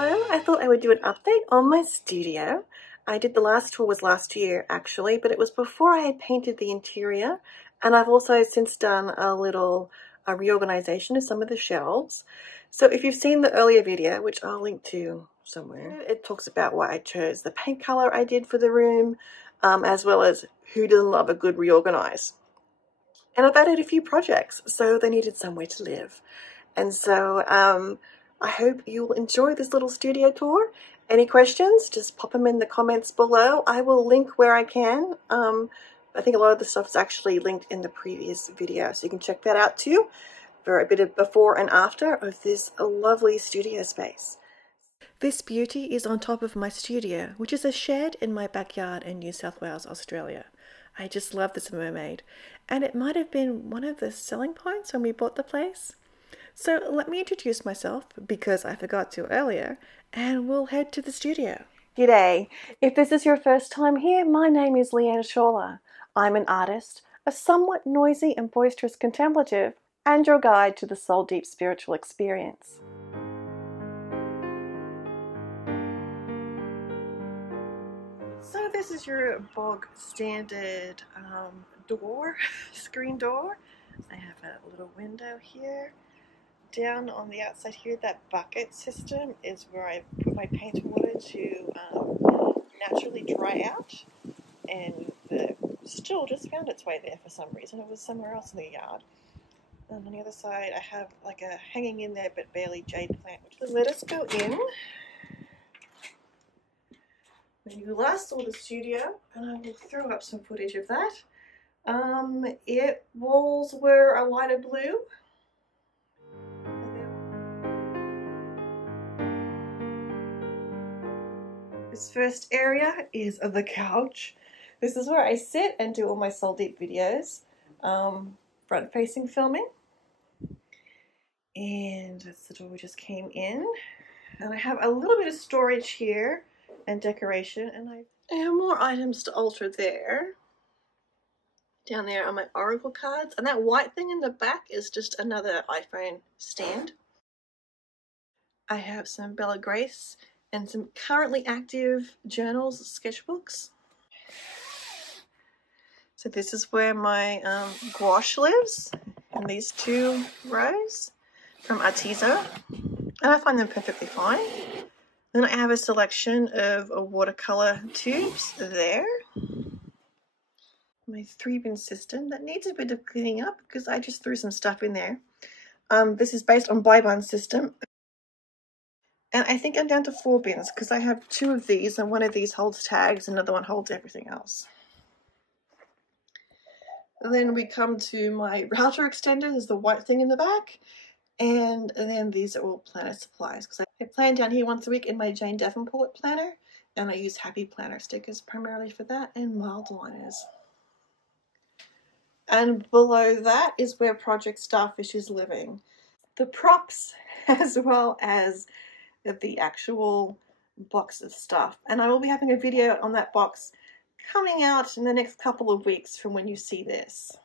Hello, I thought I would do an update on my studio. I did the last tour was last year actually, but it was before I had painted the interior, and I've also since done a little reorganization of some of the shelves. So if you've seen the earlier video, which I'll link to somewhere, it talks about why I chose the paint color I did for the room, as well as who doesn't love a good reorganize. And I've added a few projects, so they needed somewhere to live. And so I hope you'll enjoy this little studio tour. Any questions, just pop them in the comments below. I will link where I can. I think a lot of the stuff is actually linked in the previous video, so you can check that out too for a bit of before and after of this lovely studio space. This beauty is on top of my studio, which is a shed in my backyard in New South Wales, Australia. I just love this mermaid, and it might have been one of the selling points when we bought the place. So let me introduce myself, because I forgot to earlier, and we'll head to the studio. G'day! If this is your first time here, my name is Shawler. I'm an artist, a somewhat noisy and boisterous contemplative, and your guide to the soul-deep spiritual experience. So this is your bog standard door, screen door. I have a little window here. Down on the outside here, that bucket system is where I put my paint water to naturally dry out, and the still just found its way there for some reason. It was somewhere else in the yard. And on the other side I have like a hanging in there but barely jade plant. So let us go in. When you last saw the studio, and I will throw up some footage of that, walls were a lighter blue. This first area is the couch. This is where I sit and do all my soul deep videos, front facing filming. And that's the door we just came in. And I have a little bit of storage here and decoration, and I have more items to alter there. Down there are my oracle cards, and that white thing in the back is just another iPhone stand. I have some Bella Grace and some currently active journals, sketchbooks. So this is where my gouache lives, in these two rows from Artiso, and I find them perfectly fine. Then I have a selection of watercolor tubes there. My 3-bin system that needs a bit of cleaning up because I just threw some stuff in there. This is based on Bybun system. And I think I'm down to 4 bins because I have 2 of these, and one of these holds tags, another one holds everything else. And then we come to my router extender. There's the white thing in the back. And then these are all planner supplies because I plan down here once a week in my Jane Davenport planner, and I use Happy Planner stickers primarily for that, and mild liners. And below that is where Project Starfish is living. The props as well as the actual box of stuff, and I will be having a video on that box coming out in the next couple of weeks from when you see this.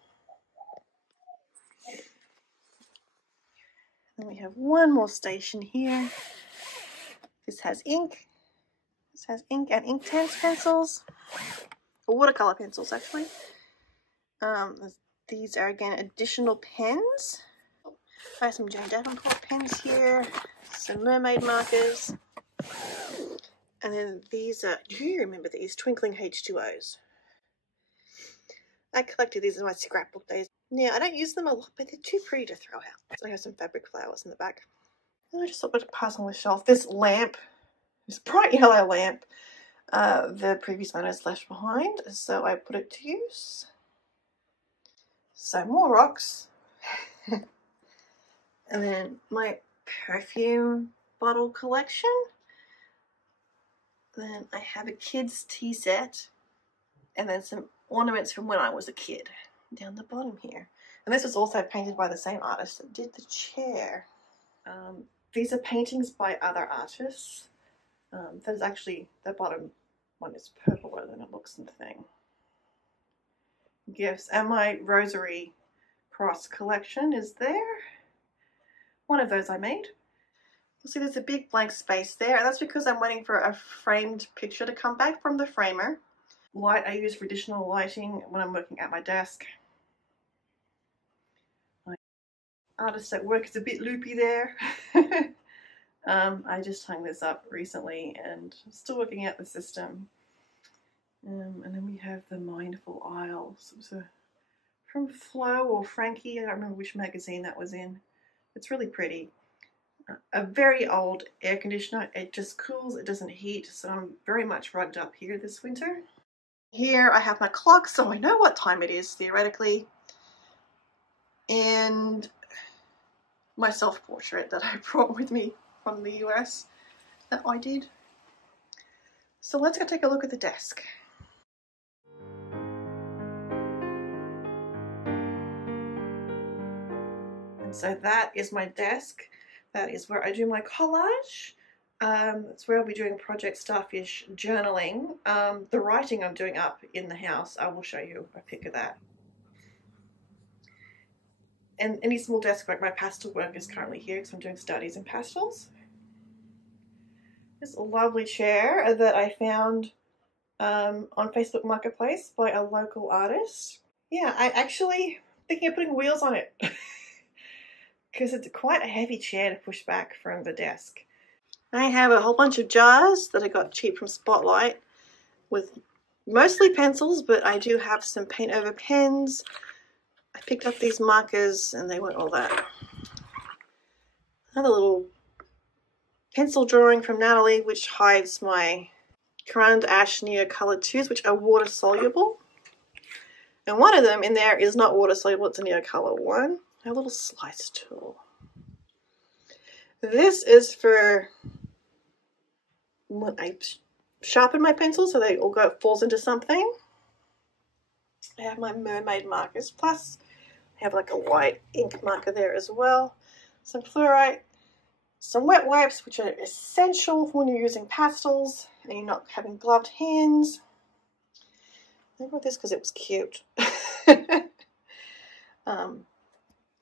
Then we have one more station here. This has ink. This has ink and Inktense pencils, or watercolor pencils actually. These are again additional pens. I have some Jane Davenport pens here, some mermaid markers, and then these are, do you remember these twinkling H2Os? I collected these in my scrapbook days. Now I don't use them a lot, but they're too pretty to throw out. So I have some fabric flowers in the back. And I just thought I'd pass on the shelf. This lamp, this bright yellow lamp, the previous owners left behind, so I put it to use. So more rocks. And then my perfume bottle collection. Then I have a kid's tea set, and then some ornaments from when I was a kid down the bottom here. And this was also painted by the same artist that did the chair. These are paintings by other artists. There's actually, the bottom one is purpler than it looks in the thing. Gifts, and my rosary cross collection is there. One of those I made. You'll see there's a big blank space there, and that's because I'm waiting for a framed picture to come back from the framer. Light I use for additional lighting when I'm working at my desk. My artist at work is a bit loopy there. I just hung this up recently and I'm still working out the system. And then we have the Mindful Isles. It was from Flo or Frankie, I don't remember which magazine that was in. It's really pretty. A very old air conditioner. It just cools, it doesn't heat, so I'm very much rugged up here this winter. Here I have my clock, so I know what time it is theoretically. And my self-portrait that I brought with me from the US that I did. So let's go take a look at the desk. And so that is my desk. That is where I do my collage. That's where I'll be doing Project Starfish journaling. The writing I'm doing up in the house, I will show you a pic of that. And any small desk like my pastel work is currently here because I'm doing studies in pastels. This lovely chair that I found on Facebook Marketplace by a local artist. Yeah, I actually thinking of putting wheels on it because it's quite a heavy chair to push back from the desk. I have a whole bunch of jars that I got cheap from Spotlight with mostly pencils, but I do have some paint over pens. I picked up these markers and they weren't all that. Another little pencil drawing from Natalie, which hides my Currant Ash Neo Color 2s, which are water soluble. And one of them in there is not water soluble, it's a Neo Color 1. A little slice tool. This is for when I sharpen my pencil so they all falls into something. I have my mermaid markers, plus I have like a white ink marker there as well. Some fluorite, some wet wipes, which are essential when you're using pastels and you're not having gloved hands. I brought this because it was cute.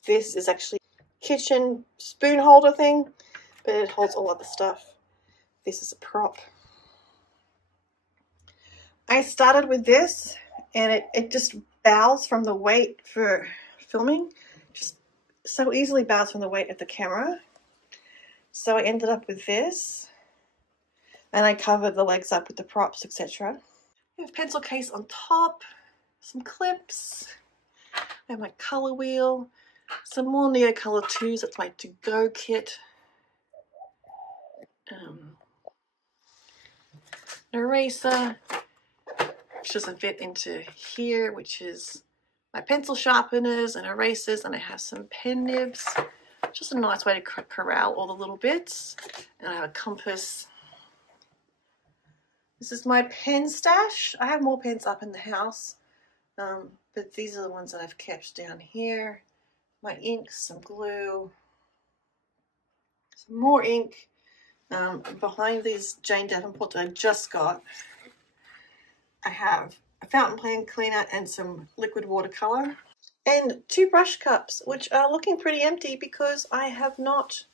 This is actually a kitchen spoon holder thing, but it holds all other stuff. This is a prop. I started with this and it just bows from the weight for filming. Just so easily bows from the weight of the camera. So I ended up with this and I covered the legs up with the props, etc. I have a pencil case on top, some clips, I have my color wheel, some more Neo Color 2s, that's my to-go kit. An eraser, which doesn't fit into here, which is my pencil sharpeners and erasers, and I have some pen nibs. Just a nice way to corral all the little bits. And I have a compass. This is my pen stash. I have more pens up in the house, but these are the ones that I've kept down here. My ink, some glue, some more ink. Behind these Jane Davenport that I just got, I have a fountain pen cleaner and some liquid watercolor. And 2 brush cups, which are looking pretty empty because I have not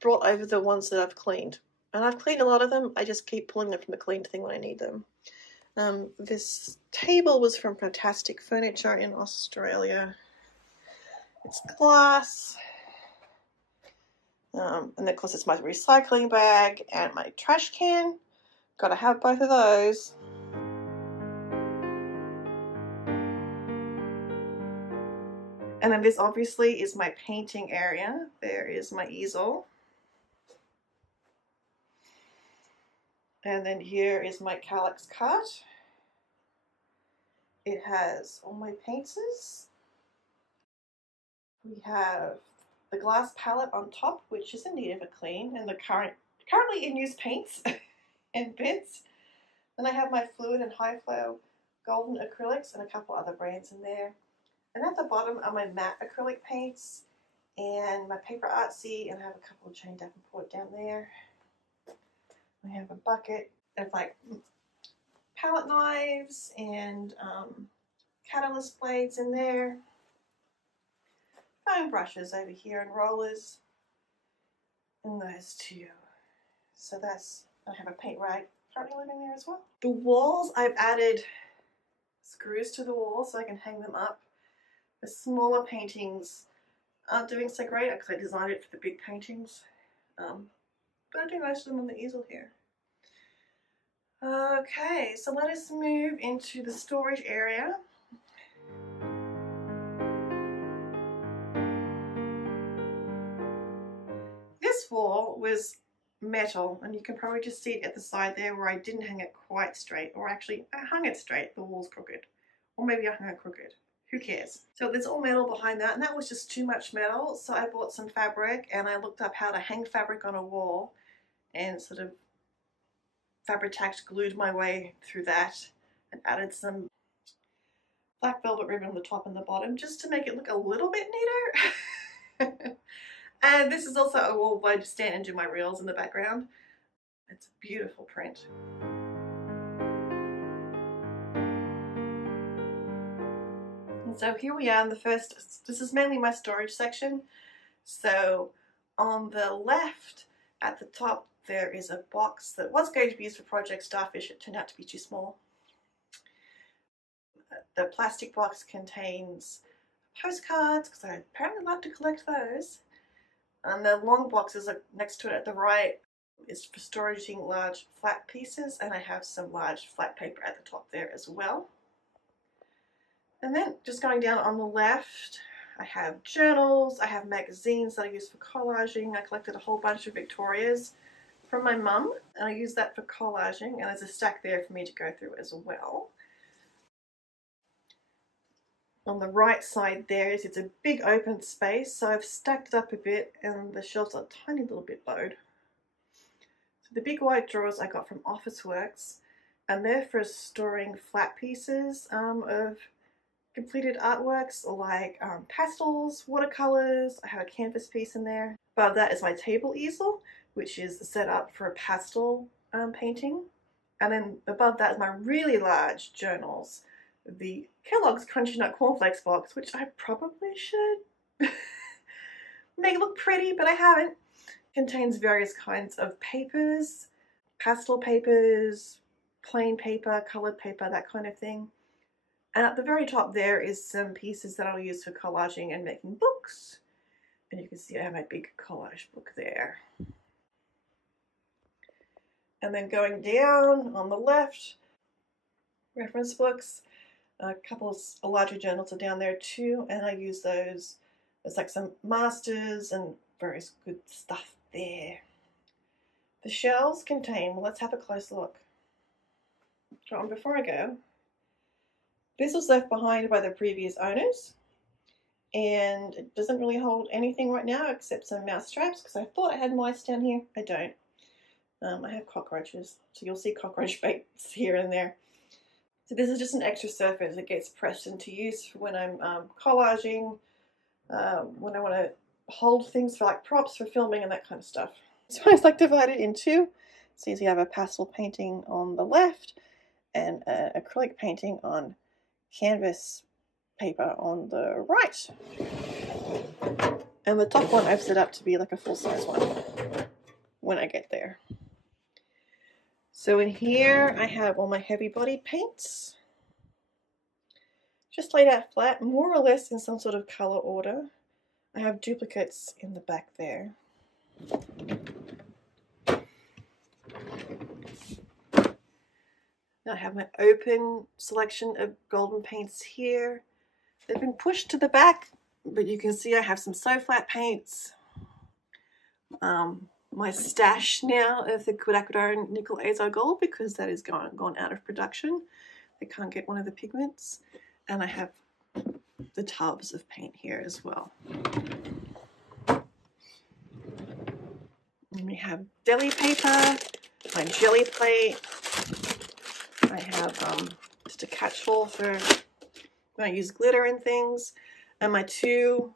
brought over the ones that I've cleaned. And I've cleaned a lot of them, I just keep pulling them from the cleaned thing when I need them. This table was from Fantastic Furniture in Australia. It's glass. And of course it's my recycling bag and my trash can. Gotta have both of those. And then this obviously is my painting area. There is my easel. And then here is my Calyx cart. It has all my painters. We have the glass palette on top, which is in need of a clean, and the currently in use paints and bits. Then I have my fluid and high flow golden acrylics and a couple other brands in there. And at the bottom are my matte acrylic paints and my paper artsy, and I have a couple of Jane Davenport down there. I have a bucket of like palette knives and catalyst blades in there. Foam brushes over here and rollers. and those two. So that's, I have a paint rag currently living there as well. The walls, I've added screws to the wall so I can hang them up. The smaller paintings aren't doing so great because I designed it for the big paintings. But I do most of them on the easel here. Okay, so let us move into the storage area. This wall was metal, and you can probably just see it at the side there where I didn't hang it quite straight, or actually I hung it straight, the wall's crooked. Or maybe I hung it crooked. Who cares? So there's all metal behind that, and that was just too much metal, so I bought some fabric and I looked up how to hang fabric on a wall and sort of Fabri-Tac glued my way through that and added some black velvet ribbon on the top and the bottom just to make it look a little bit neater. And this is also a wall where I just stand and do my reels in the background. It's a beautiful print. And so here we are in the first, this is mainly my storage section. So on the left at the top there is a box that was going to be used for Project Starfish. It turned out to be too small. The plastic box contains postcards because I apparently love to collect those. And the long boxes are next to it at the right is for storing large flat pieces, and I have some large flat paper at the top there as well. And then just going down on the left, I have journals, I have magazines that I use for collaging. I collected a whole bunch of Victorias from my mum, and I use that for collaging, and there's a stack there for me to go through as well. On the right side there is, it's a big open space, so I've stacked it up a bit and the shelves are a tiny little bit bowed. So the big white drawers I got from Officeworks, and they're for storing flat pieces of completed artworks like pastels, watercolors. I have a canvas piece in there. Above that is my table easel, which is set up for a pastel painting. And then above that is my really large journals. The Kellogg's Crunchy Nut Cornflakes box, which I probably should make it look pretty, but I haven't. Contains various kinds of papers, pastel papers, plain paper, colored paper, that kind of thing. And at the very top there is some pieces that I'll use for collaging and making books. And you can see I have my big collage book there. And then going down on the left, reference books. A couple of larger journals are down there too, and I use those as like some masters and various good stuff there. The shelves contain, well, let's have a close look. And before I go, this was left behind by the previous owners, and it doesn't really hold anything right now except some mouse traps, because I thought I had mice down here. I don't. I have cockroaches, so you'll see cockroach baits here and there. So this is just an extra surface that gets pressed into use for when I'm collaging, when I want to hold things for like props for filming and that kind of stuff. So I just like divide it in two. So you have a pastel painting on the left and an acrylic painting on canvas paper on the right. And the top one I've set up to be like a full-size one when I get there. So in here I have all my heavy body paints, just laid out flat, more or less in some sort of color order. I have duplicates in the back there. Now I have my open selection of golden paints here. They've been pushed to the back, but you can see I have some so flat paints. My stash now of the quinacridone nickel azo gold, because that is gone out of production. They can't get one of the pigments. And I have the tubs of paint here as well. And we have deli paper, my jelly plate. I have just a catch-all for when I use glitter and things. And my two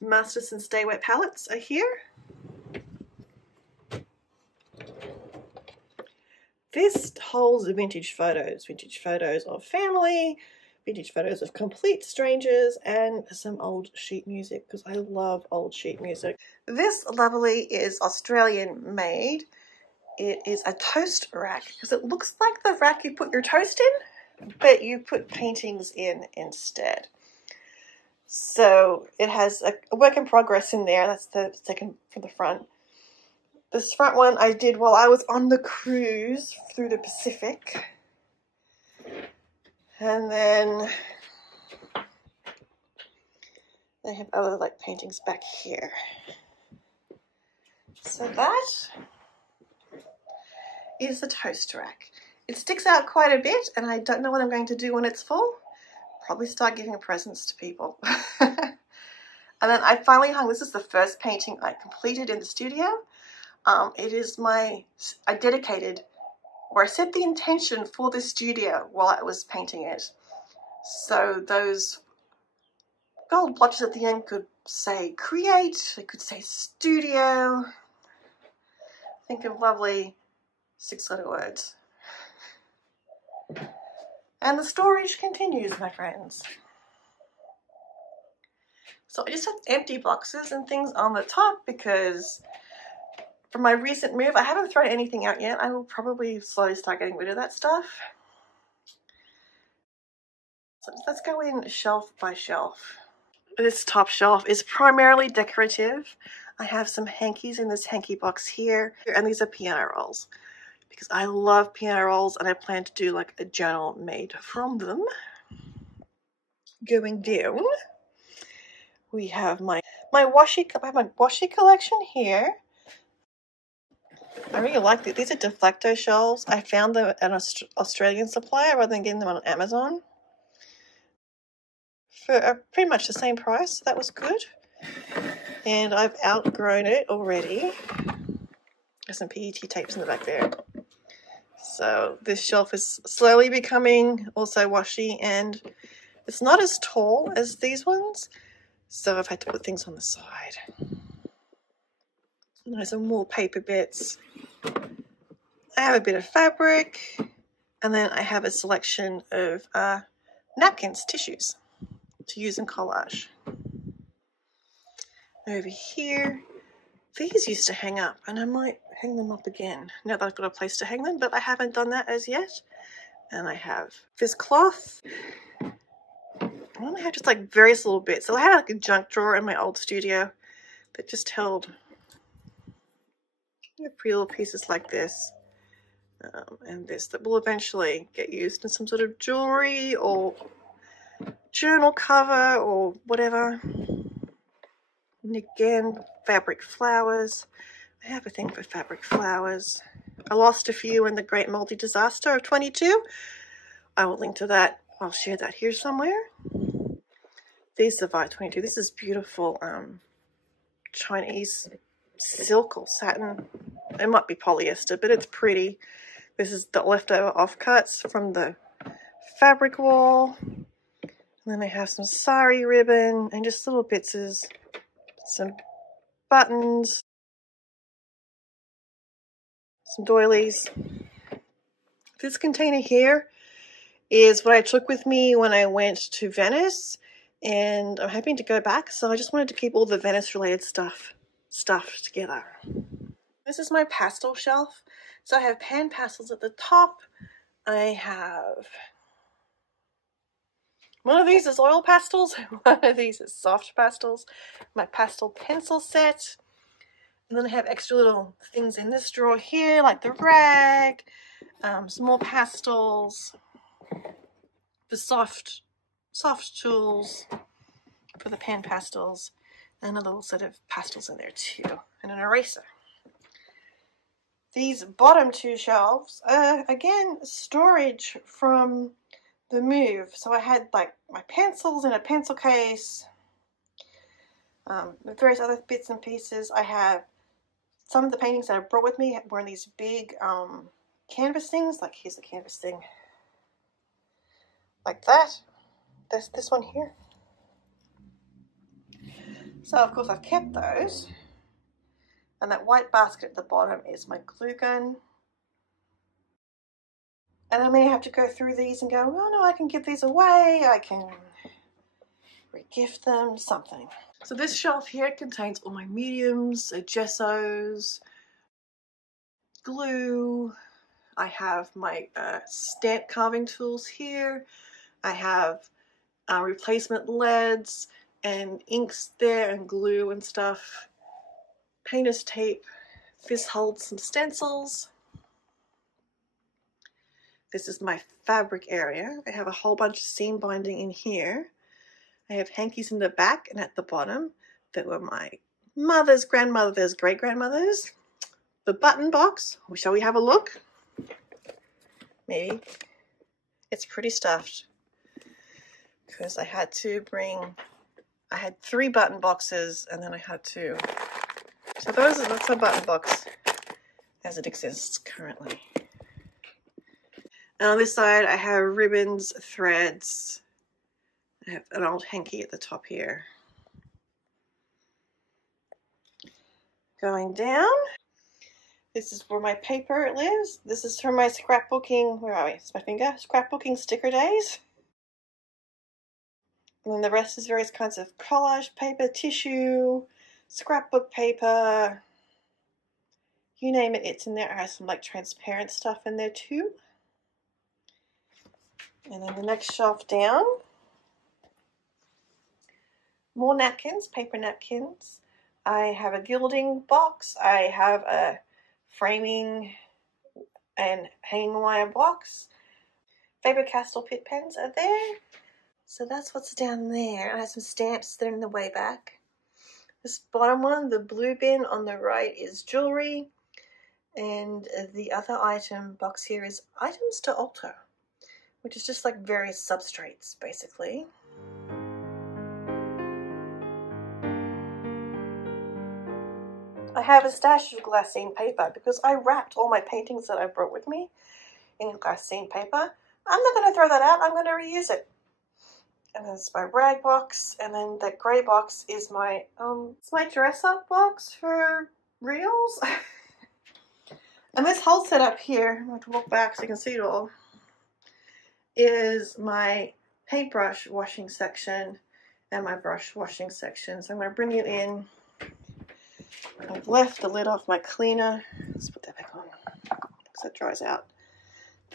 Masterson Stay Wet palettes are here. This holds vintage photos of family, vintage photos of complete strangers and some old sheet music because I love old sheet music. This lovely is Australian made. It is a toast rack because it looks like the rack you put your toast in, but you put paintings in instead. So it has a work in progress in there. That's the second from the front. This front one I did while I was on the cruise through the Pacific. And then they have other like paintings back here. So that is the toast rack. It sticks out quite a bit and I don't know what I'm going to do when it's full. Probably start giving presents to people. And then I finally hung, this is the first painting I completed in the studio. It is I dedicated, or I set the intention for the studio while I was painting it. So those gold blotches at the end could say create, it could say studio. Think of lovely 6-letter words. And the storage continues, my friends. So I just have empty boxes and things on the top because from my recent move, I haven't thrown anything out yet. I will probably slowly start getting rid of that stuff. So let's go in shelf by shelf. This top shelf is primarily decorative. I have some hankies in this hanky box here, and these are piano rolls because I love piano rolls and I plan to do like a journal made from them. Going down, we have my washi collection here. I really like these. These are deflector shelves. I found them at an Australian supplier rather than getting them on Amazon for pretty much the same price. That was good. And I've outgrown it already. There's some PET tapes in the back there. So this shelf is slowly becoming also washi, and it's not as tall as these ones. So I've had to put things on the side. And there's some more paper bits. I have a bit of fabric, and then I have a selection of napkins, tissues to use in collage. Over here, these used to hang up, and I might hang them up again now that I've got a place to hang them, but I haven't done that as yet. And I have this cloth. I only have just like various little bits. So I had like a junk drawer in my old studio that just held pretty little pieces like this. And this that will eventually get used in some sort of jewelry or journal cover or whatever. And again, fabric flowers. I have a thing for fabric flowers. I lost a few in the Great Multi-Disaster of 22. I will link to that. I'll share that here somewhere. These survived 22. This is beautiful Chinese silk or satin. It might be polyester, but it's pretty. This is the leftover offcuts from the fabric wall. And then I have some sari ribbon and just little bits of some buttons, some doilies. This container here is what I took with me when I went to Venice, and I'm hoping to go back, so I just wanted to keep all the Venice related stuff together. This is my pastel shelf. So I have pan pastels at the top. I have one of these is oil pastels, one of these is soft pastels, my pastel pencil set, and then I have extra little things in this drawer here, like the rag, some more pastels, the soft tools for the pan pastels, and a little set of pastels in there too, and an eraser. These bottom two shelves are, again, storage from the move. So I had like my pencils in a pencil case, various other bits and pieces. I have some of the paintings that I brought with me were in these big canvas things. Like here's the canvas thing. Like that. There's this one here. So of course I've kept those. And that white basket at the bottom is my glue gun. And I may have to go through these and go, oh no, I can give these away, I can re-gift them, something. So this shelf here contains all my mediums, gessos, glue. I have my stamp carving tools here. I have replacement leads and inks there and glue and stuff. Painter's tape. This holds some stencils. This is my fabric area. I have a whole bunch of seam binding in here. I have hankies in the back and at the bottom that were my mother's, grandmother's, great-grandmother's. The button box, shall we have a look? Maybe. It's pretty stuffed because I had 3 button boxes and then I had 2. So that's a button box as it exists currently. And on this side I have ribbons, threads. I have an old hanky at the top here. Going down, this is where my paper lives. This is from my scrapbooking, where are we? It's my finger. Scrapbooking sticker days. And then the rest is various kinds of collage paper, tissue, scrapbook paper. You name it, it's in there. I have some like transparent stuff in there too. And then the next shelf down, more napkins, paper napkins. I have a gilding box. I have a framing and hanging wire box. Faber-Castell Pitt pens are there. So that's what's down there. I have some stamps that are in the way back. This bottom one, the blue bin on the right, is jewelry. And the other item box here is items to alter, which is just like various substrates, basically. I have a stash of glassine paper because I wrapped all my paintings that I brought with me in glassine paper. I'm not going to throw that out, I'm going to reuse it. And there's my rag box, and then that grey box is my it's my dress-up box for reels. And this whole setup here, I'm going to walk back so you can see it all, is my paintbrush washing section and my brush washing section. So I'm going to bring you in. I've left the lid off my cleaner. Let's put that back on because it dries out.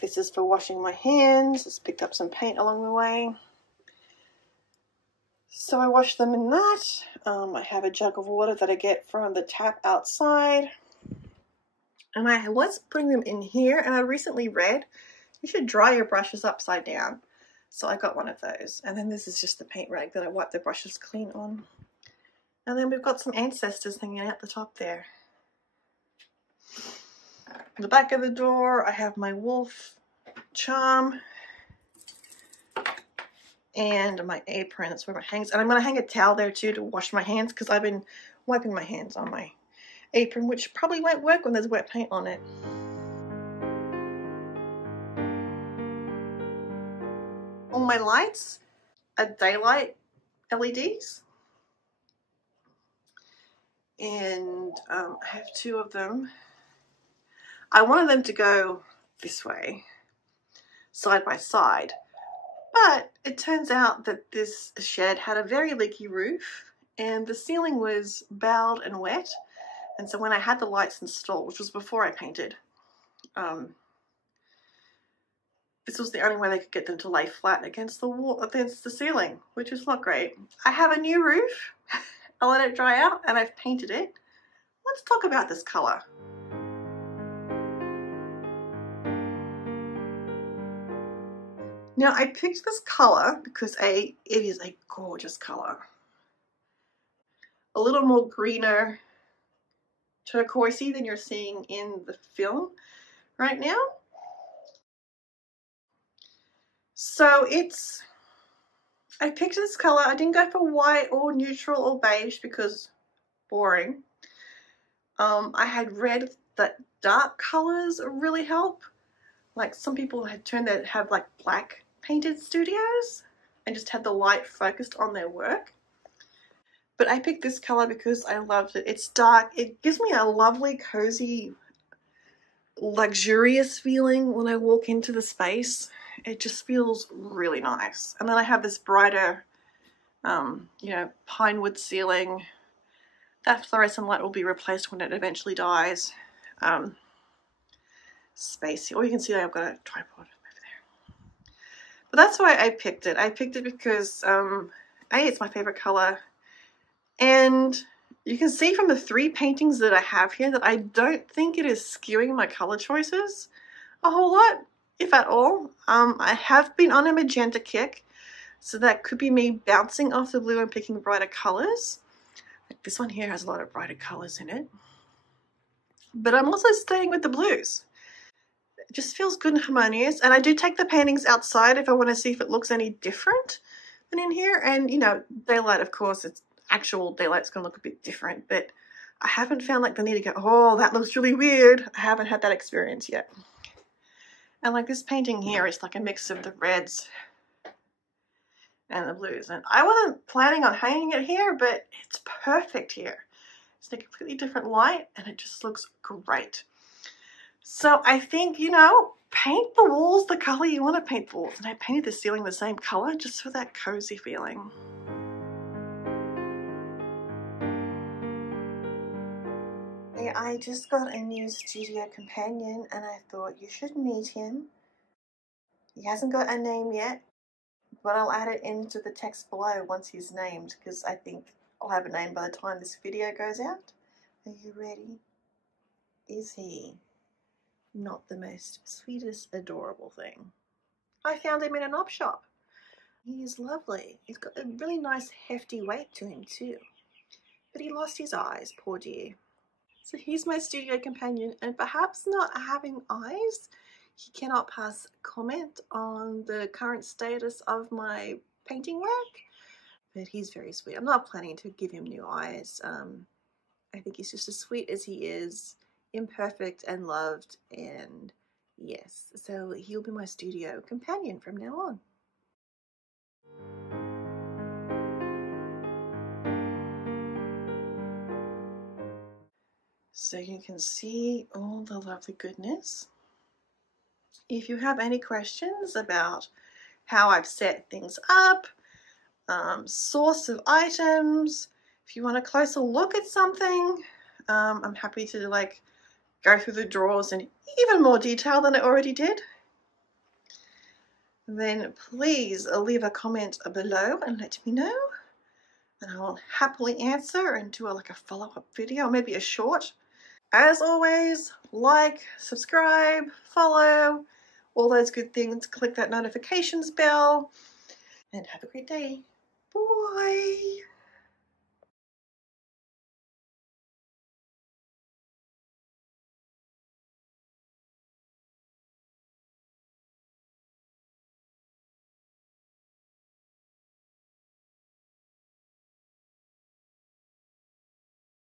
This is for washing my hands. Just picked up some paint along the way. So I wash them in that. I have a jug of water that I get from the tap outside. And I was putting them in here, and I recently read you should dry your brushes upside down. So I got one of those. And then this is just the paint rag that I wipe the brushes clean on. And then we've got some ancestors hanging out the top there. In the back of the door, I have my wolf charm and my apron. That's where my hangs. And I'm going to hang a towel there too to wash my hands because I've been wiping my hands on my apron, which probably won't work when there's wet paint on it. All my lights are daylight LEDs. And I have 2 of them. I wanted them to go this way, side by side, but it turns out that this shed had a very leaky roof and the ceiling was bowed and wet, and so when I had the lights installed, which was before I painted, this was the only way they could get them to lay flat against the wall, against the ceiling, which is not great. I have a new roof. I let it dry out and I've painted it. Let's talk about this color. Now I picked this color because it is a gorgeous color. A little more greener turquoisey than you're seeing in the film right now. So I picked this color. I didn't go for white or neutral or beige because boring. I had read that dark colors really help. Like some people had turned that have like black painted studios and just had the light focused on their work. But I picked this color because I loved it. It's dark. It gives me a lovely, cozy luxurious feeling when I walk into the space. It just feels really nice. And then I have this brighter, you know, pine wood ceiling. That fluorescent light will be replaced when it eventually dies. Spacey. Or you can see I've got a tripod over there. But that's why I picked it. I picked it because, A, it's my favorite color. And you can see from the 3 paintings that I have here that I don't think it is skewing my color choices a whole lot, if at all. I have been on a magenta kick, so that could be me bouncing off the blue and picking brighter colors. Like this one here has a lot of brighter colors in it. But I'm also staying with the blues. It just feels good and harmonious. And I do take the paintings outside if I want to see if it looks any different than in here. And, you know, daylight, of course, it's actual daylight's going to look a bit different. But I haven't found like the need to go, oh, that looks really weird. I haven't had that experience yet. And like this painting here is like a mix of the reds and the blues. And I wasn't planning on hanging it here, but it's perfect here. It's a completely different light and it just looks great. So I think, you know, paint the walls the color you want to paint the walls. And I painted the ceiling the same color just for that cozy feeling. I just got a new studio companion and I thought you should meet him. He hasn't got a name yet, but I'll add it into the text below once he's named, because I think I'll have a name by the time this video goes out. Are you ready? Is he not the most sweetest, adorable thing? I found him in an op shop. He is lovely. He's got a really nice hefty weight to him too. But he lost his eyes, poor dear. So he's my studio companion, and perhaps not having eyes, he cannot pass comment on the current status of my painting work, but he's very sweet. I'm not planning to give him new eyes. I think he's just as sweet as he is, imperfect and loved, and yes, so he'll be my studio companion from now on. So you can see all the lovely goodness. If you have any questions about how I've set things up, source of items, if you want a closer look at something, I'm happy to like go through the drawers in even more detail than I already did. Then please leave a comment below and let me know, and I will happily answer and do like a follow-up video, or maybe a short. As always, like, subscribe, follow, all those good things. Click that notifications bell, and have a great day. Bye.